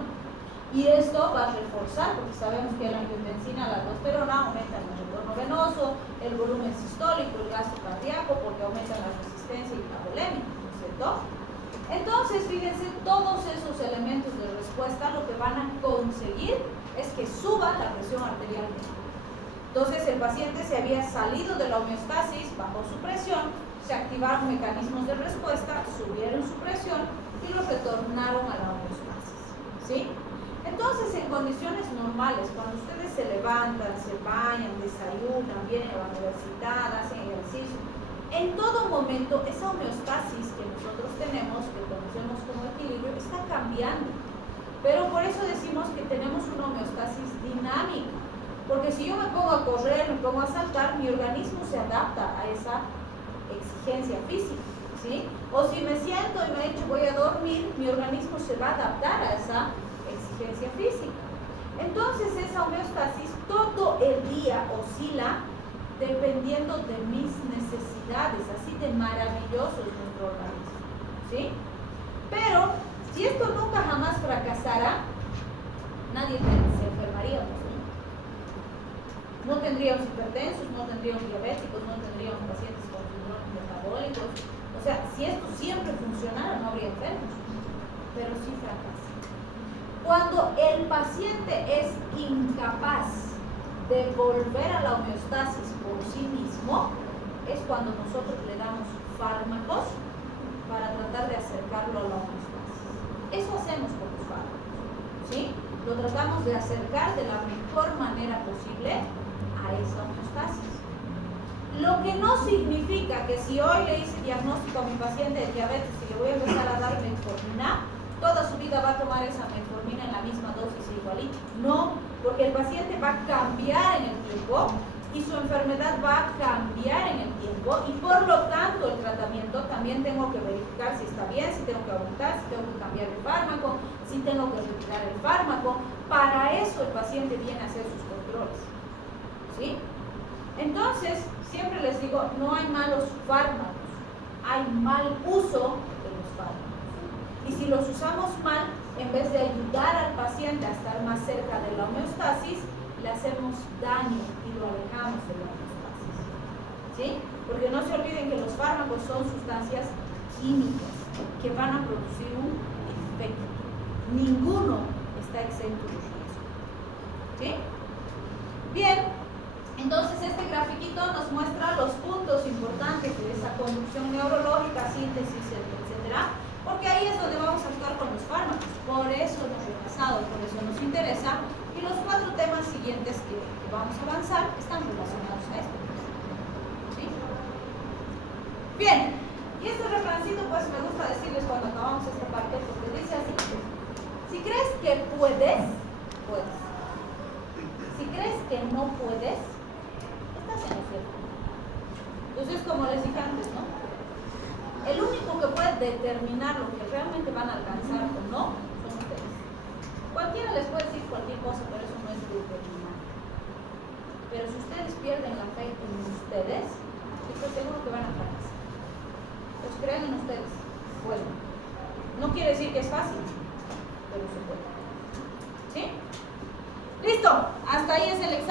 Y esto va a reforzar, porque sabemos que la angiotensina, la aldosterona aumentan el retorno venoso, el volumen sistólico, el gasto cardíaco, porque aumentan la resistencia y la bulimia, ¿no es cierto? Entonces, fíjense, todos esos elementos de respuesta lo que van a conseguir es que suba la presión arterial media. Entonces el paciente se había salido de la homeostasis, bajó su presión, se activaron mecanismos de respuesta, subieron su presión y los retornaron a la homeostasis. ¿Sí? Entonces en condiciones normales, cuando ustedes se levantan, se bañan, desayunan, vienen a la universidad, hacen ejercicio, en todo momento esa homeostasis que nosotros tenemos, que conocemos como equilibrio, está cambiando. Pero por eso decimos que tenemos una homeostasis dinámica. Porque si yo me pongo a correr, me pongo a saltar, mi organismo se adapta a esa exigencia física, ¿sí? O si me siento y me he dicho voy a dormir, mi organismo se va a adaptar a esa exigencia física. Entonces esa homeostasis todo el día oscila dependiendo de mis necesidades, así de maravilloso es nuestro organismo, ¿sí? Pero si esto nunca jamás fracasara, nadie se enfermaría. No tendríamos hipertensos, no tendríamos diabéticos, no tendríamos pacientes con síndromes metabólicos. O sea, si esto siempre funcionara, no habría enfermos. Pero sí fracasa. Cuando el paciente es incapaz de volver a la homeostasis por sí mismo, es cuando nosotros le damos fármacos para tratar de acercarlo a la homeostasis. Eso hacemos con los fármacos, ¿sí? Lo tratamos de acercar de la mejor manera posible a esa homeostasis. Lo que no significa que si hoy le hice diagnóstico a mi paciente de diabetes y le voy a empezar a dar metformina, toda su vida va a tomar esa metformina en la misma dosis igualita. No, porque el paciente va a cambiar en el tiempo y su enfermedad va a cambiar en el tiempo y por lo tanto el tratamiento también tengo que verificar si está bien, si tengo que aumentar, si tengo que cambiar el fármaco, si tengo que retirar el fármaco. Para eso el paciente viene a hacer sus controles. ¿Sí? Entonces, siempre les digo, no hay malos fármacos, hay mal uso de los fármacos. Y si los usamos mal, en vez de ayudar al paciente a estar más cerca de la homeostasis, le hacemos daño y lo alejamos de la homeostasis. ¿Sí? Porque no se olviden que los fármacos son sustancias químicas que van a producir un efecto. Ninguno está exento de riesgo. ¿Sí? Bien. Entonces este grafiquito nos muestra los puntos importantes de esa conducción neurológica, síntesis, etcétera, porque ahí es donde vamos a actuar con los fármacos. Por eso hemos repasado, por eso nos interesa, y los 4 temas siguientes que vamos a avanzar están relacionados a esto. ¿Sí? Bien, y este refrancito pues me gusta decirles cuando acabamos esta parte, porque dice así: si crees que puedes, puedes. Si crees que no puedes, estás en lo cierto. Entonces, como les dije antes, ¿no? El único que puede determinar lo que realmente van a alcanzar o no son ustedes. Cualquiera les puede decir cualquier cosa, pero eso no es determinante. Pero si ustedes pierden la fe en ustedes, estoy seguro que van a fracasar. Pues crean en ustedes. Bueno, no quiere decir que es fácil, pero se puede. ¿Sí? Listo, hasta ahí es el examen.